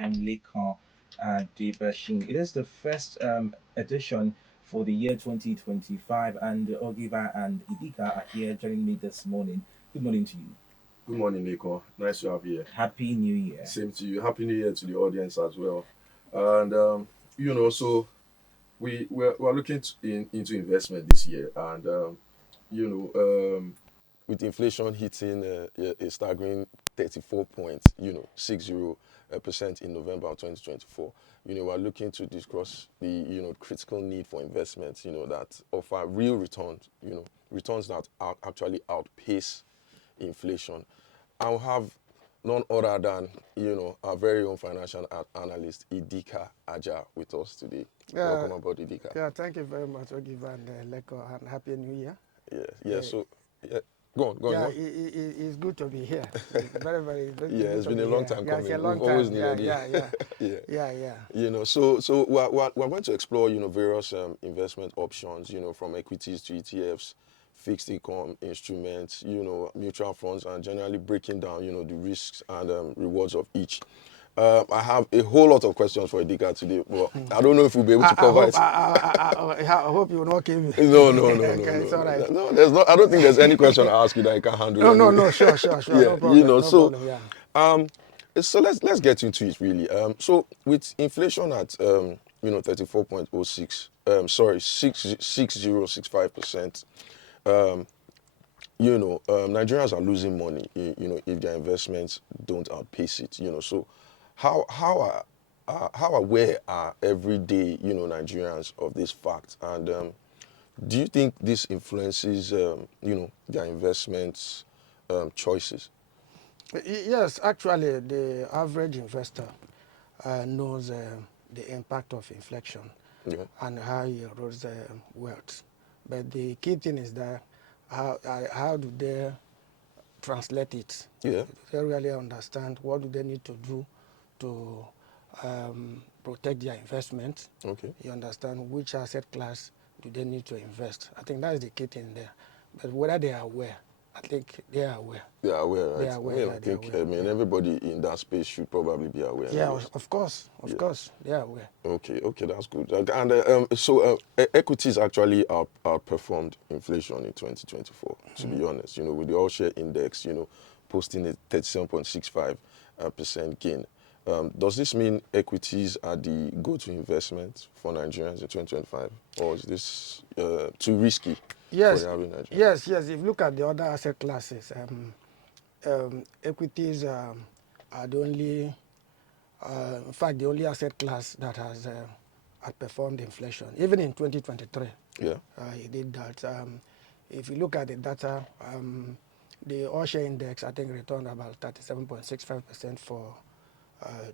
I'm Lekon Debashin. It is the first edition for the year 2025, and Ogiva and Idika are here joining me this morning. Good morning to you. Good morning, Nico. Nice to have you here. Happy New Year. Same to you. Happy New Year to the audience as well. And so we're looking into investment this year, and you know, with inflation hitting a staggering 34 points, 60% in November of 2024. We're looking to discuss the critical need for investments, that offer real returns, returns that are actually outpace inflation. I'll have none other than, our very own financial analyst, Idika Aja, with us today. Welcome aboard, Idika. Yeah, thank you very much, Ogiva and Leko, and Happy New Year. So, go on. Yeah, it's good to be here. It's very, very good. Yeah, it's been a long time coming. Yeah, it's a long We've always time. needed Yeah. So we're going to explore, various investment options, from equities to ETFs, fixed income instruments, mutual funds, and generally breaking down, the risks and rewards of each. I have a whole lot of questions for Idika today, but I don't know if we'll be able to cover it. I hope you will not kill me. No. Okay, it's all right. No, there's not. I don't think there's any question I ask you that you can handle. No, sure. Yeah, No problem, So let's get into it really. So with inflation at 34.06, 6065%. Nigerians are losing money, if their investments don't outpace it. So how aware are everyday, Nigerians of this fact? And do you think this influences, their investments choices? Yes, actually, the average investor knows the impact of inflation and how it erodes wealth. But the key thing is that how do they translate it? Yeah. They really understand what do they need to do to protect their investment. Okay. You understand which asset class do they need to invest. I think that's the key thing there. But whether they are aware, I think they are aware. They are aware, right? They are aware. Yeah, I mean, everybody in that space should probably be aware. Yeah, of course, they are aware. Okay, that's good. And equities actually outperformed inflation in 2024, to be honest, with the all-share index, posting a 37.65% gain. Does this mean equities are the go-to investment for Nigerians in 2025? Or is this too risky for the average Nigerian? Yes. If you look at the other asset classes, equities are the only, in fact, the only asset class that has outperformed inflation. Even in 2023, it did that. If you look at the data, the all-share index, I think, returned about 37.65% for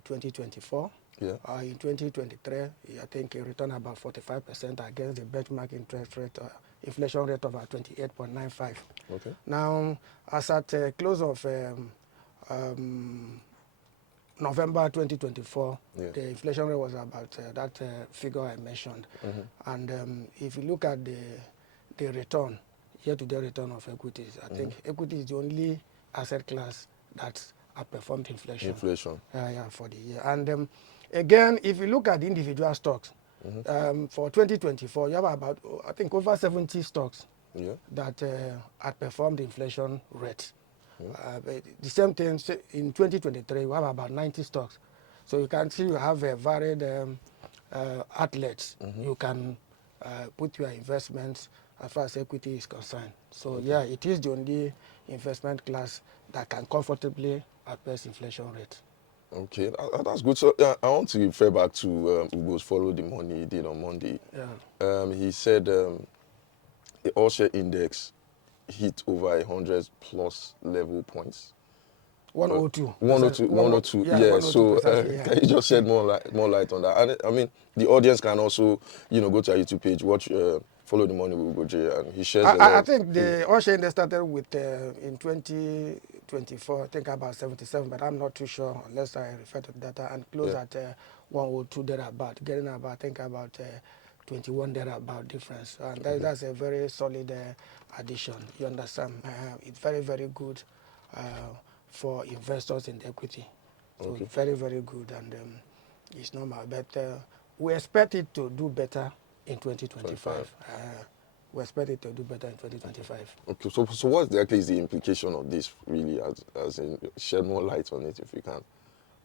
2024. Yeah. In 2023, I think it returned about 45% against the benchmark interest rate, inflation rate of about 28.95. Okay. Now, as at close of November 2024, the inflation rate was about that figure I mentioned. And if you look at the return, year-to-date return of equities, I think equity is the only asset class that's outperformed inflation. For the year. And again, if you look at the individual stocks, for 2024, you have about, I think, over 70 stocks that outperformed the inflation rate. The same thing in 2023, we have about 90 stocks. So you can see you have a varied outlets. You can put your investments as far as equity is concerned. So it is the only investment class that can comfortably outpace inflation rate. Okay, that's good. So I want to refer back to Ugo's Follow the Money he did on Monday. He said the all-share index hit over 100 plus level points. 102. 102. Yeah. So can you just shed more light on that? And I mean, the audience can also, go to our YouTube page, watch Follow the Money with Ugo J, and he shares a lot. I think the all-share index started with in 2024, I think about 77, but I'm not too sure unless I refer to the data, and close at 102 thereabout, getting about, I think about 21 thereabout difference. And that's a very solid addition. You understand? It's very, very good for investors in equity. So Okay. very, very good, and it's normal. But we expect it to do better in 2025. 25. We expect it to do better in 2025. Okay, so what exactly is the implication of this, really, as in shed more light on it if you can?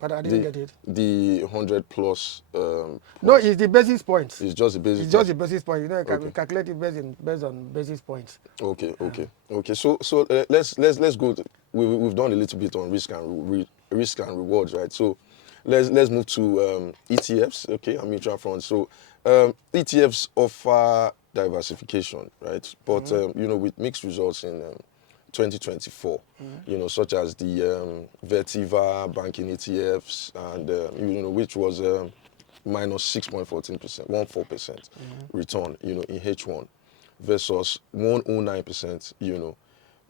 But I didn't get it. The 100 plus No, points. it's the basis points. It's just the basic. It's just the basis point. You know, you can Okay. calculate it based on basis points. Okay. So let's go. We've done a little bit on risk and rewards, right? So let's move to ETFs, okay, and mutual funds. So ETFs offer diversification, right? But with mixed results in 2024, such as the Vertiva banking ETFs, and which was minus 6.14%, 14% return, in H1 versus 109%,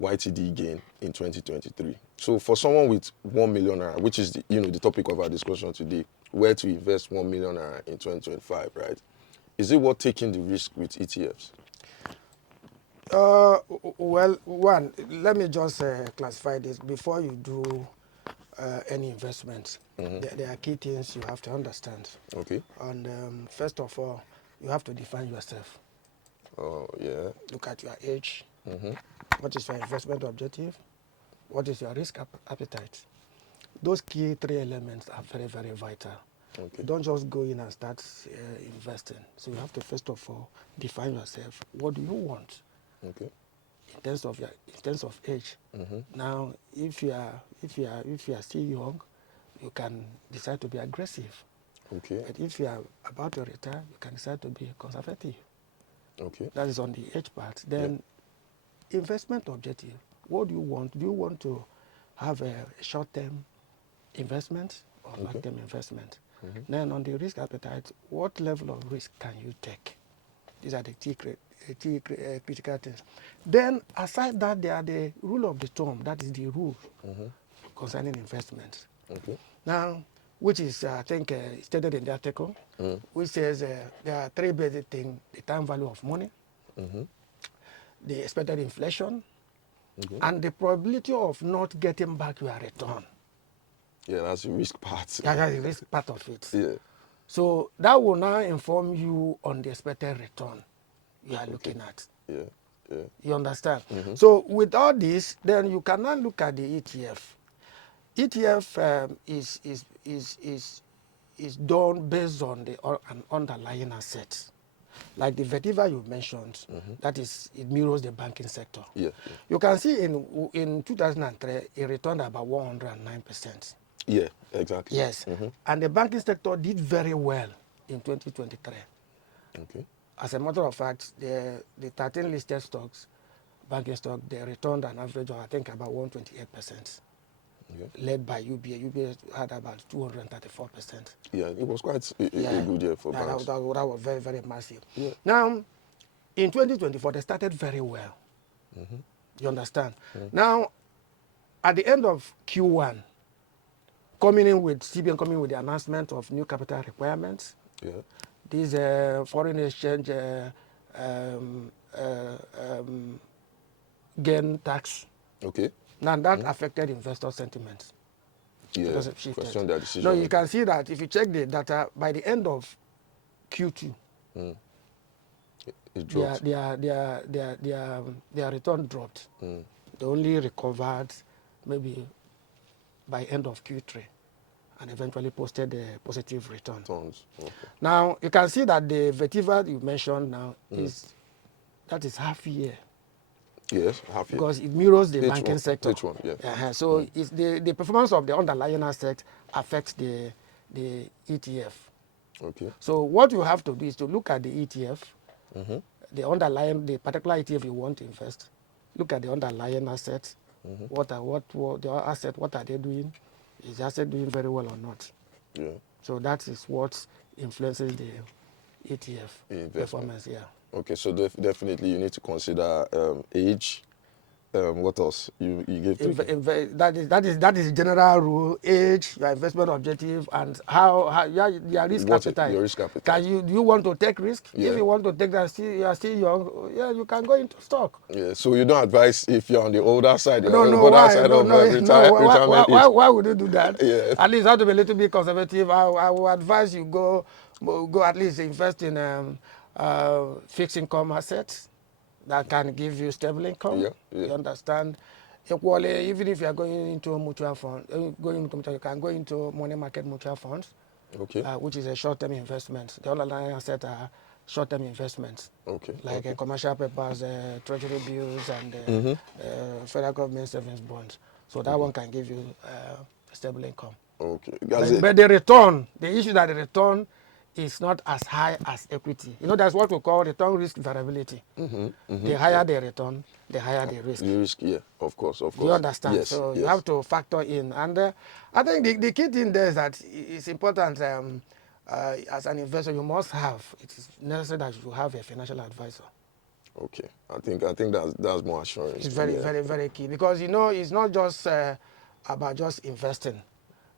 YTD gain in 2023. So for someone with 1 million naira, which is the topic of our discussion today, where to invest 1 million naira in 2025, right? Is it worth taking the risk with ETFs? Well, one, let me just classify this. Before you do any investment, there are key things you have to understand. Okay. And first of all, you have to define yourself. Oh, yeah. Look at your age. What is your investment objective? What is your risk appetite? Those key three elements are very, very vital. Okay. Don't just go in and start investing. So you have to first of all define yourself. What do you want? Okay. In terms of age. Now, if you are still young, you can decide to be aggressive. Okay. But if you are about to retire, you can decide to be conservative. Okay. That is on the age part. Then, investment objective. What do you want? Do you want to have a short-term investment or long-term investment? Then on the risk appetite, what level of risk can you take? These are the critical things. Then aside that, there are the rule of the thumb. That is the rule concerning investments. Okay. Now, which is, I think, stated in the article, which says there are three basic things: the time value of money, the expected inflation, and the probability of not getting back your return. Yeah, that's the risk part. That's the risk part of it. Yeah. So that will now inform you on the expected return you are looking at. Yeah. Yeah. You understand? So with all this, then you cannot look at the ETF. ETF is done based on an underlying asset. Like the Vertiva you mentioned, that is, it mirrors the banking sector. Yeah. You can see in 2003, it returned about 109%. Yeah, exactly. Yes. And the banking sector did very well in 2023. Okay. As a matter of fact, the 13 listed stocks, banking stock, they returned an average of, I think, about 128%. Led by UBA. UBA had about 234%. Yeah, it was quite a good year for banks. That was very, very massive. Yeah. Now, in 2024, they started very well. You understand? Now, at the end of Q1, CBN coming with the announcement of new capital requirements, these foreign exchange gain tax. Okay. Now that affected investor sentiment. Yeah. Question their decision. No, you can see that if you check the data, by the end of Q2, it dropped. their return dropped. They only recovered maybe by end of Q3 and eventually posted a positive return. Tons. Okay. Now, you can see that the Vertiva you mentioned now that is half year. Yes, half year. Because it mirrors the banking H1, sector. H1, yeah. So it's the performance of the underlying asset affects the ETF. Okay. So what you have to do is to look at the ETF, the particular ETF you want to invest. Look at the underlying assets. What are they doing? Is the asset doing very well or not? Yeah. So that is what influences the ETF performance. Yeah. Okay, so definitely you need to consider age, What else? You gave three. That is general rule: age, your investment objective, and how your risk What appetite. your risk appetite? Do you want to take risk? Yeah. If you want to take that, you are still young. Yeah, you can go into stock. Yeah. So you don't advise if you're on the older side, No, on the no, older why? side No, of no, no. retirement age. Why would you do that? Yeah. At least you have to be a little bit conservative. I will advise you go at least invest in fixed income assets that can give you stable income. Yeah, yeah. You understand? Equally, even if you are going into a mutual fund, you can go into money market mutual funds, Okay. which is a short-term investment. The underlying assets are short-term investments, Okay. like Okay. commercial papers, treasury bills, and federal government savings bonds. So that one can give you stable income. Okay. But the return, the issue that the return is not as high as equity. You know, that's what we call return risk variability. The higher the return, the higher the risk. The risk, yeah, of course. Do you understand? Yes, So yes. you have to factor in. And I think the key thing there is that it's important as an investor, you must have, it is necessary that you have a financial advisor. Okay. I think that's more assurance. It's very, very, very key because, you know, it's not just about just investing.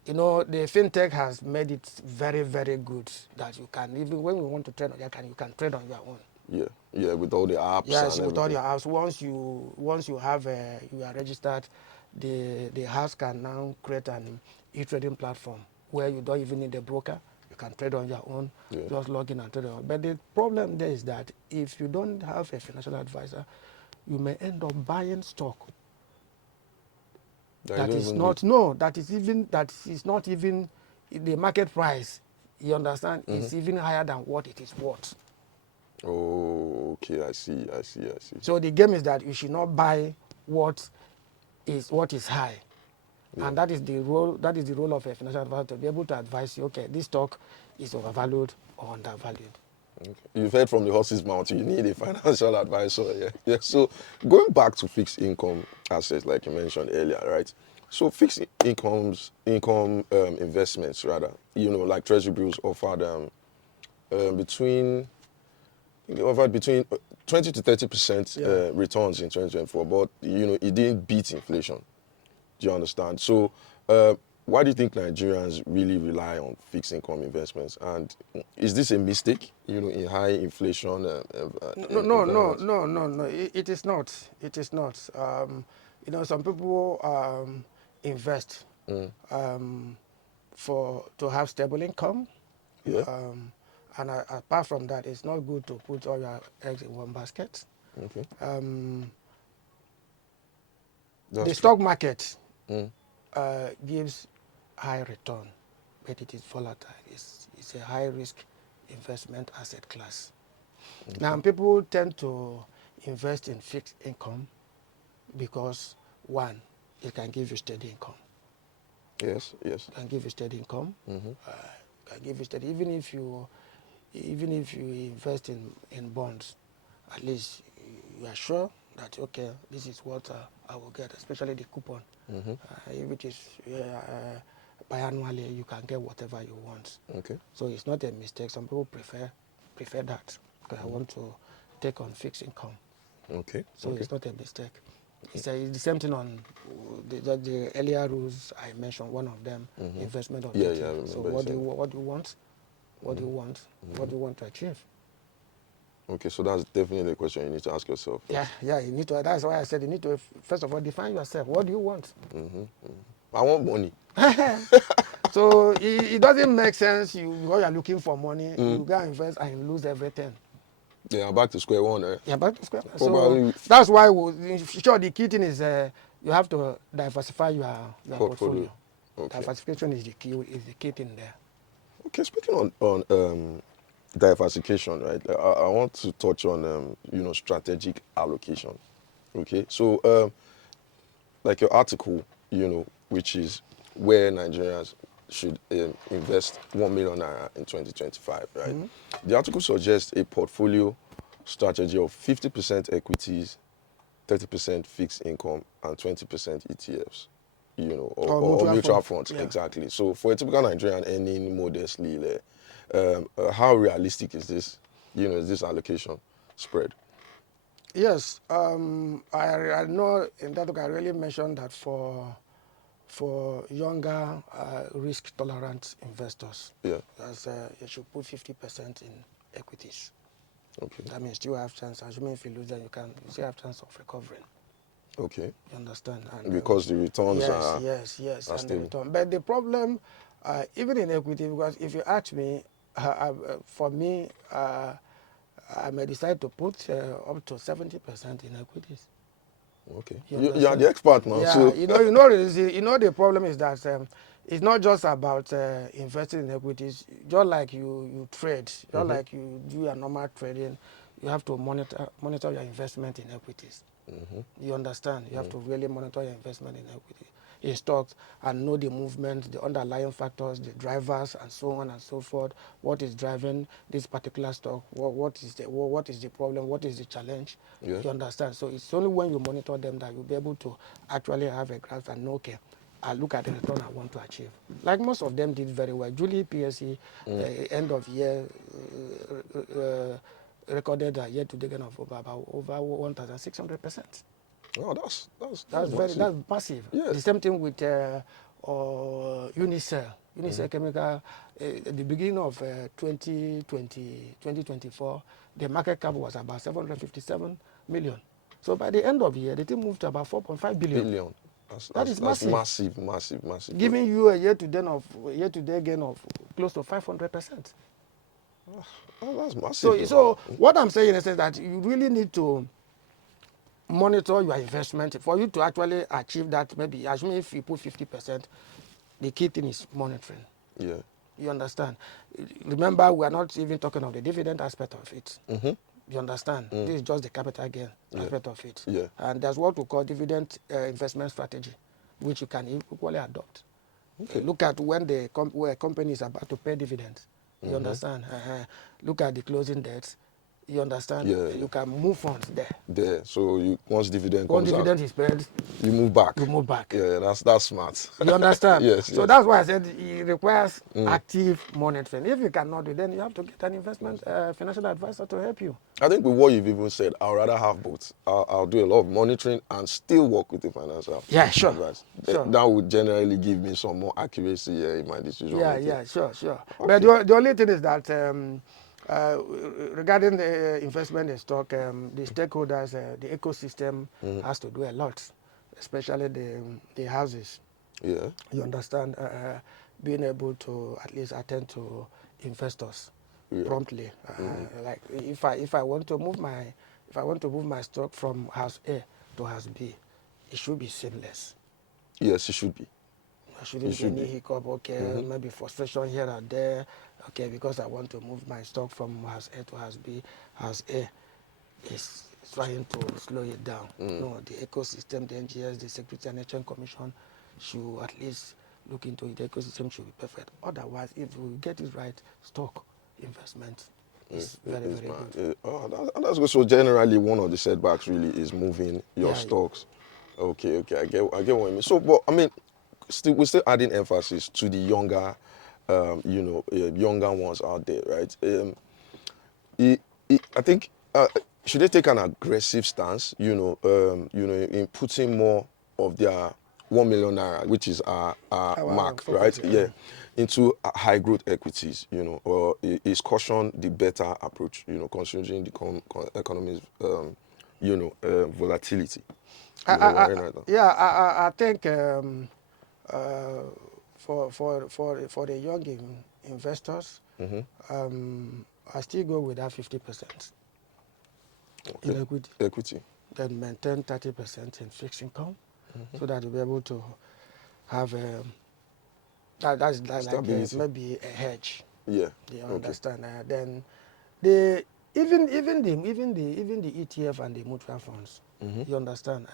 You know, the fintech has made it very, very good that you can, even when you want to trade on you can trade on your own. Yeah, yeah, with all the apps. Yes, and with all everything. your apps. Once you have you are registered, the house can now create an e-trading platform where you don't even need a broker. You can trade on your own. Yeah. Just log in and trade on. But the problem there is that if you don't have a financial advisor, you may end up buying stock that is not even the market price. You understand? It's even higher than what it is worth. Oh, okay. I see. So the game is that you should not buy what is high. Yeah. And that is the role of a financial advisor, to be able to advise you, okay, this stock is overvalued or undervalued. Okay. You've heard from the horse's mouth, you need a financial advisor. Yeah. Yeah. So going back to fixed income assets, like you mentioned earlier, right? So fixed income investments, rather, you know, like treasury bills offered between 20 to 30% returns in 2024, but you know it didn't beat inflation. Do you understand? So why do you think Nigerians really rely on fixed income investments? And is this a mistake? You know, in high inflation? No. It is not. It is not. You know, some people invest to have stable income. Yeah. And apart from that, it's not good to put all your eggs in one basket. Okay. The stock market gives high return, but it is volatile. It's a high risk investment asset class. Okay. Now, people tend to invest in fixed income because, one, it can give you steady income. Yes. It can give you steady income. Can give you steady, even if you invest in bonds, at least you are sure that, okay, this is what I will get, especially the coupon. If it is biannually, you can get whatever you want. Okay. So it's not a mistake. Some people prefer that because I want to take on fixed income. Okay. So it's not a mistake. It's the same thing on the earlier rules I mentioned. One of them, investment objective. Yeah. So what do you want? What do you want? What do you want to achieve? Okay, so that's definitely a question you need to ask yourself. Yeah, you need to. That's why I said you need to first of all define yourself. What do you want? I want money. So it doesn't make sense. Because you're looking for money, you go and invest and you lose everything. Yeah, back to square one. Eh? Yeah, back to square one. Probably. So that's why sure the key thing is you have to diversify your portfolio. Okay. Diversification is the key thing there. Okay, speaking on diversification, right? I want to touch on strategic allocation. Okay, so like your article, which is where Nigerians should invest 1 million naira in 2025, right? The article suggests a portfolio strategy of 50% equities, 30% fixed income, and 20% ETFs. Or mutual funds. Yeah. Exactly. So for a typical Nigerian earning modestly, how realistic is this? Is this allocation spread? Yes, I know in that book I really mentioned that for younger risk tolerant investors, Yeah. as you should put 50% in equities. Okay. That means you have chance. Assuming if you lose, then you still have chance of recovering. Okay. You understand? And Because the returns yes, are yes, and the stable. return. But the problem, even in equity, because if you ask me, for me, I may decide to put up to 70% in equities. Okay. You You are the understand? expert now, Yeah, so the problem is that it's not just about investing in equities. Just like you trade, just like you do your normal trading, you have to monitor your investment in equities. You understand? You have to really monitor your investment in equity, in stocks, and know the movement, the underlying factors, the drivers, and so on and so forth. What is driving this particular stock? What is the problem? What is the challenge? yeah. You understand? So it's only when you monitor them that you'll be able to actually have a grasp and know, okay, I look at the return I want to achieve. Like most of them did very well. Julie PSE, end of year, recorded a year-to-date gain of over 1,600%. Oh, that's massive. That's massive. The Yes. same thing with Unicell. Unicell Chemical, at the beginning of 2024, the market cap was about 757 million. So by the end of the year, the thing moved to about 4.5 billion. Billion. That is That's massive, massive, massive, massive. giving you a year-to-date gain of close to 500%. Oh, that's massive, So though. what I'm saying is that you really need to monitor your investment for you to actually achieve that. Maybe assuming if you put 50%, the key thing is monitoring. Yeah. You understand? Remember, we are not even talking of the dividend aspect of it. You understand? This is just the capital gain aspect of it. Yeah. And there's what we call dividend investment strategy, which you can equally adopt. Okay. Look at when where a company is about to pay dividends. You understand? Look at the closing debts. You understand? Yeah, yeah. You can move funds there. There. So once dividend When comes out, dividend is paid, you move back. you move back. Yeah, that's smart. You understand? Yes, So yes. that's why I said it requires active monitoring. If you cannot do it, then you have to get an investment financial advisor to help you. I think with what you've even said, I'd rather have both. I'll do a lot of monitoring and still work with the financial Yeah, sure. advice. Sure. That would generally give me some more accuracy in my decision making. Yeah, sure. Okay. But the only thing is that regarding the investment in stock, the stakeholders, the ecosystem has to do a lot, especially the houses. Yeah. You understand? Being able to at least attend to investors Yeah. promptly. Like if I want to move my stock from house A to house B, it should be seamless. Yes, it should be. There shouldn't be any hiccup. Okay, maybe frustration here and there. Okay, because I want to move my stock from house A to house B. House A is trying to slow it down. No, the ecosystem, the NGS, the Security and Exchange Commission should at least look into it. The ecosystem should be perfect. Otherwise, if we get it right, stock investment is very, It's very bad. good. Yeah. Oh, that's good. So generally, one of the setbacks really is moving your Yeah. stocks. Okay. I get what you mean. So, but I mean, we're still adding emphasis to the younger, younger ones out there, right? I think should they take an aggressive stance, in putting more of their 1 million naira, which is our mark, right? focus, Yeah, into high growth equities, or is caution the better approach, considering the economy's, volatility. Right now. I think for the young investors, I still go with that 50% in Okay. equity. Equity. Then maintain 30% in fixed income, so that you'll be able to have that's like Stability. maybe a hedge. Yeah. You Okay. understand? Then the even the ETF and the mutual funds. You understand?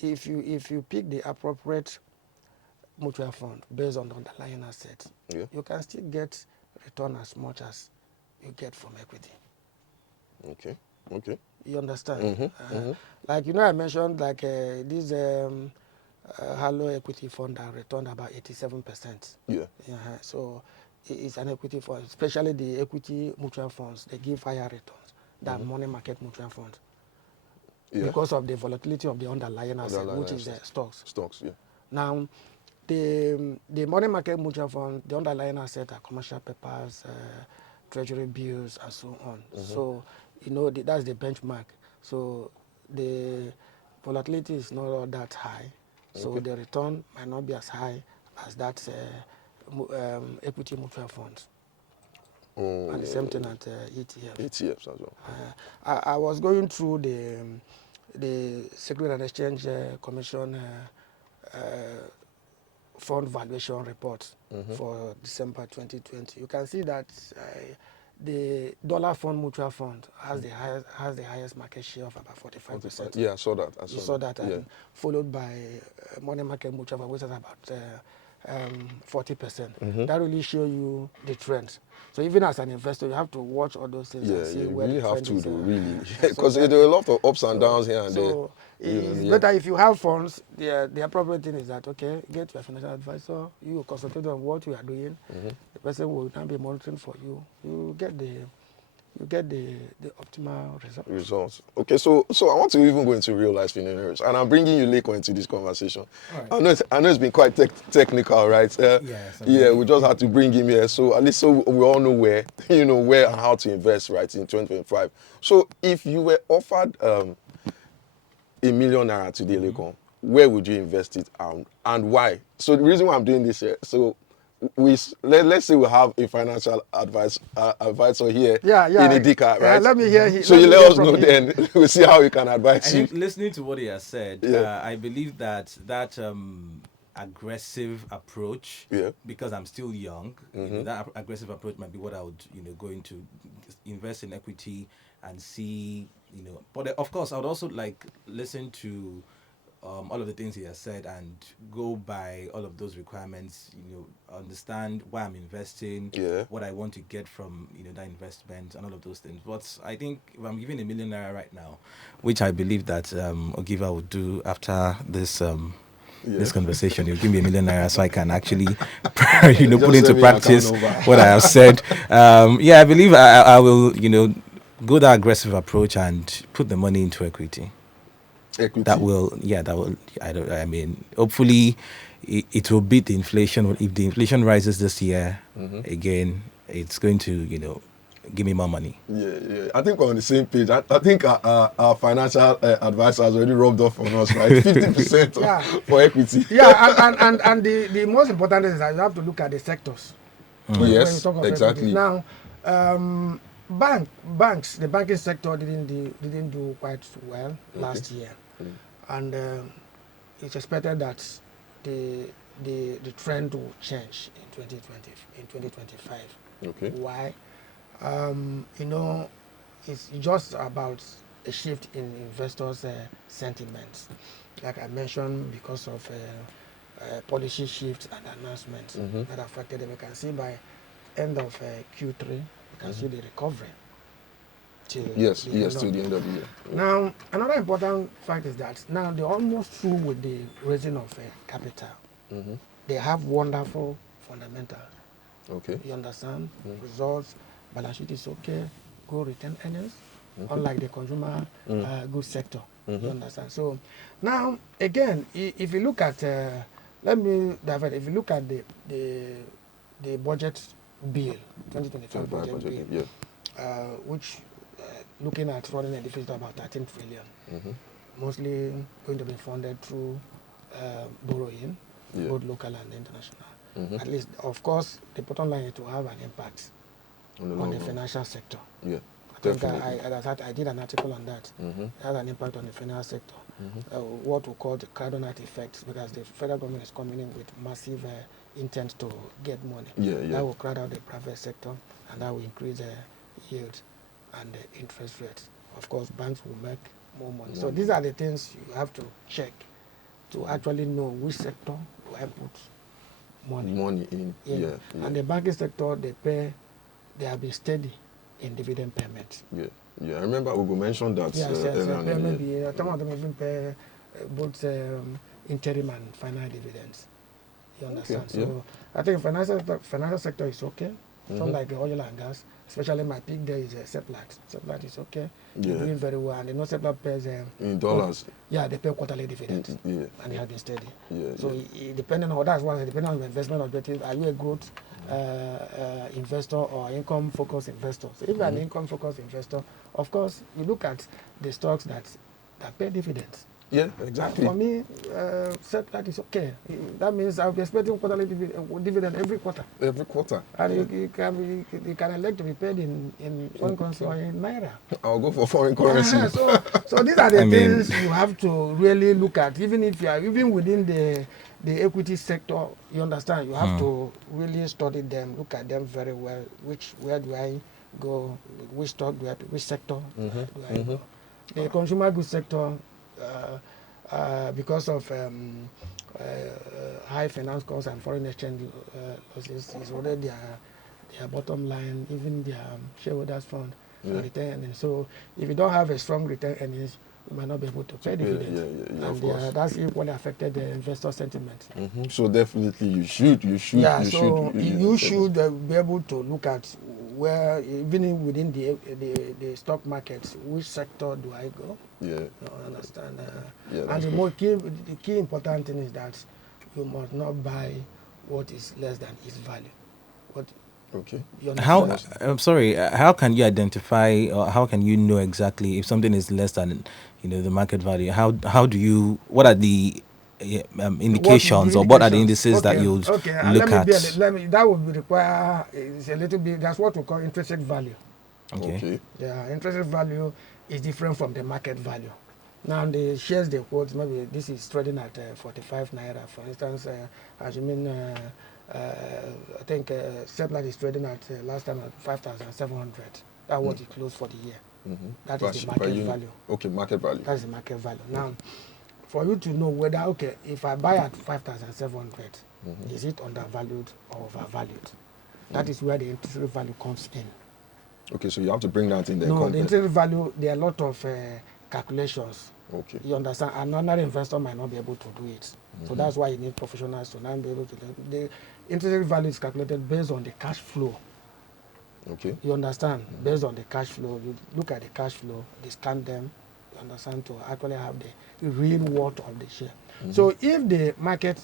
If you pick the appropriate mutual fund based on the underlying assets, Yeah. you can still get return as much as you get from equity. Okay. Okay. You understand? Like I mentioned like this Halo equity fund that returned about 87%. Yeah. So it's an equity fund, especially the equity mutual funds. They give higher returns than money market mutual funds. because of the volatility of the underlying asset, which is stocks. Stocks, yeah. Now, the money market mutual fund, the underlying asset are commercial papers, treasury bills, and so on. So, that's the benchmark. So, the volatility is not all that high. So, the return might not be as high as that equity mutual funds. And the same thing at ETFs. ETFs as well. I was going through the Securities and Exchange Commission fund valuation report for December 2020. You can see that the dollar fund mutual fund has the highest market share of about 45%. Yeah, I saw that. You saw that, and followed by money market mutual fund, which is about 40%. That really show you the trends. So even as an investor, you have to watch all those things and see where really the have trend to is. Really, because there are a lot of ups and downs here and there. So it's better if you have funds. The appropriate thing is that, okay, get your financial advisor, you concentrate on what you are doing. The person will now be monitoring for you. You get the optimal results. Okay, so I want to even go into real life scenarios, and I'm bringing you Leko into this conversation. Right. I know it's been quite technical, right? We just had to bring him here, so at least so we all know where and how to invest, right, in 2025. So if you were offered $1 million today, Leko, where would you invest it and why? So the reason why I'm doing this here, so let's say we have a financial advisor here in Idika, right? Let me hear. So you let us know, then we'll see how we can advise you. Listening to what he has said, I believe that aggressive approach, because I'm still young, that aggressive approach might be what I would, go into, invest in equity and see, But of course, I would also listen to all of the things he has said and go by all of those requirements, understand why I'm investing, what I want to get from, that investment and all of those things. But I think if I'm giving $1 million right now, which I believe that Ogiva would do after this this conversation, you give me $1 million so I can actually put into practice what I have said. I believe I will, go that aggressive approach and put the money into equity. That will, hopefully it will beat the inflation. If the inflation rises this year, again, it's going to, give me more money. I think we're on the same page. I think our financial advisor has already rubbed off on us, right? 50% for equity. And the most important is that you have to look at the sectors. When you talk of exactly. Equities. Now, banks, the banking sector didn't do quite well last year. And it's expected that the trend will change in 2025. Okay. Why? It's just about a shift in investors' sentiments. Like I mentioned, because of policy shifts and announcements that affected them. You can see by end of Q3, you can see the recovery. Till the end of the year. Now, another important fact is that now they're almost through with the raising of capital. They have wonderful fundamentals. Okay. You understand? Results, balance sheet is okay, good return earnings, unlike the consumer goods sector. You understand? So now, again, if you look at, let me divert. If you look at the budget bill, 2025 budget bill, which looking at running a deficit of about 13 trillion, mostly going to be funded through borrowing, both local and international. At least, of course, the bottom line is to have an impact on the financial sector. I think I did an article on that. It has an impact on the financial sector. What we call the crowd out effect, because the federal government is coming in with massive intent to get money. That will crowd out the private sector, and that will increase yield and the interest rates. Of course, banks will make more money. So these are the things you have to check to actually know which sector will I put money in. And the banking sector, they have been steady in dividend payments. I remember Ugo mentioned that. Some of them even pay both interim and final dividends. You understand? So I think financial sector is okay. Some like oil and gas, especially my pick there is Seplat. Seplat is okay. Yeah. They're doing very well. And Seplat pays in dollars. Yeah, they pay quarterly dividends. Yeah. And they have been steady. Yeah. So depending on that's why depending on your investment objective, are you a growth investor or income focused investor? So if you're an income focused investor, of course you look at the stocks that pay dividends. Yeah, exactly. For me, Seplat is okay. That means I'll be expecting quarterly dividend every quarter. Every quarter. And you can elect to be paid in foreign currency or in naira. I'll go for foreign currency. So these are the things you have to really look at. Even if you are within the equity sector, you understand. You have to really study them, look at them very well. Where do I go? Which stock do I? Which sector do I go? The consumer goods sector. Because of high finance costs and foreign exchange losses, is already their bottom line, even their shareholders fund return earnings. So if you don't have a strong return earnings, you might not be able to pay dividends. And that's equally affected the investor sentiment. So definitely you should be able to look at where, even within the stock markets, which sector do I go? Yeah. You understand? And the key important thing is that you must not buy what is less than its value. Okay. I'm sorry. How can you identify, or how can you know exactly if something is less than, the market value? How do you? What are the indications, or what are the indices that you look at? That would require is a little bit. That's what we call intrinsic value. Okay. Yeah, intrinsic value is different from the market value. Now the shares they quote, maybe this is trading at 45 naira, for instance. Assuming I think Seplat is trading at last time at 5,700. That's what it closed for the year. That is the market value. Okay, market value. That is the market value. Now, for you to know whether if I buy at 5,700, is it undervalued or overvalued? That is where the intrinsic value comes in. Okay, so you have to bring that in there. No, the intrinsic value, there are a lot of calculations. Okay. You understand? An ordinary investor might not be able to do it. So that's why you need professionals to now be able to do it. The intrinsic value is calculated based on the cash flow. Okay. You understand? Based on the cash flow, you look at the cash flow, discount them, you understand, to actually have the real worth of the share. So if the market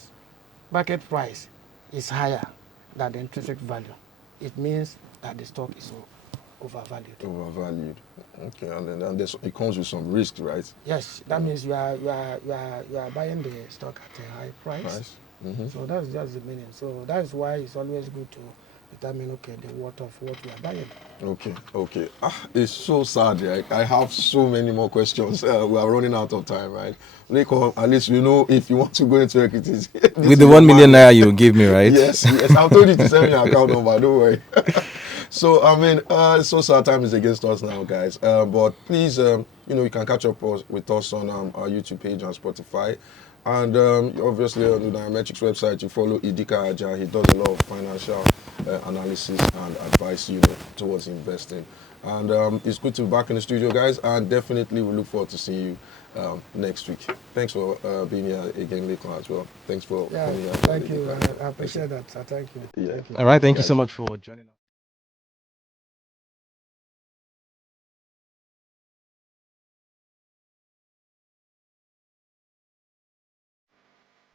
price is higher than the intrinsic value, it means that the stock is overvalued. Overvalued. Okay, and then it comes with some risk, right? Yes, that means you are buying the stock at a high price. So that's just the meaning. So that's why it's always good to determine the worth of what we are buying. Okay. It's so sad. Right? I have so many more questions. We are running out of time, right? At least if you want to go into equities. With the 1 million naira you give me, right? Yes. I've told you to send me your account number. Don't worry. So it's so sad, time is against us now, guys. But please, you can catch up with us on our YouTube page and Spotify. And obviously on the Nairametrics website, you follow Idika Aja. He does a lot of financial analysis and advice, towards investing. And it's good to be back in the studio, guys. And definitely we look forward to seeing you next week. Thanks for being here again, Lekon, as well. Thanks for coming here. Thank you. I appreciate that. Thank you. Yeah. Thank you. All right. Thank you so much for joining us.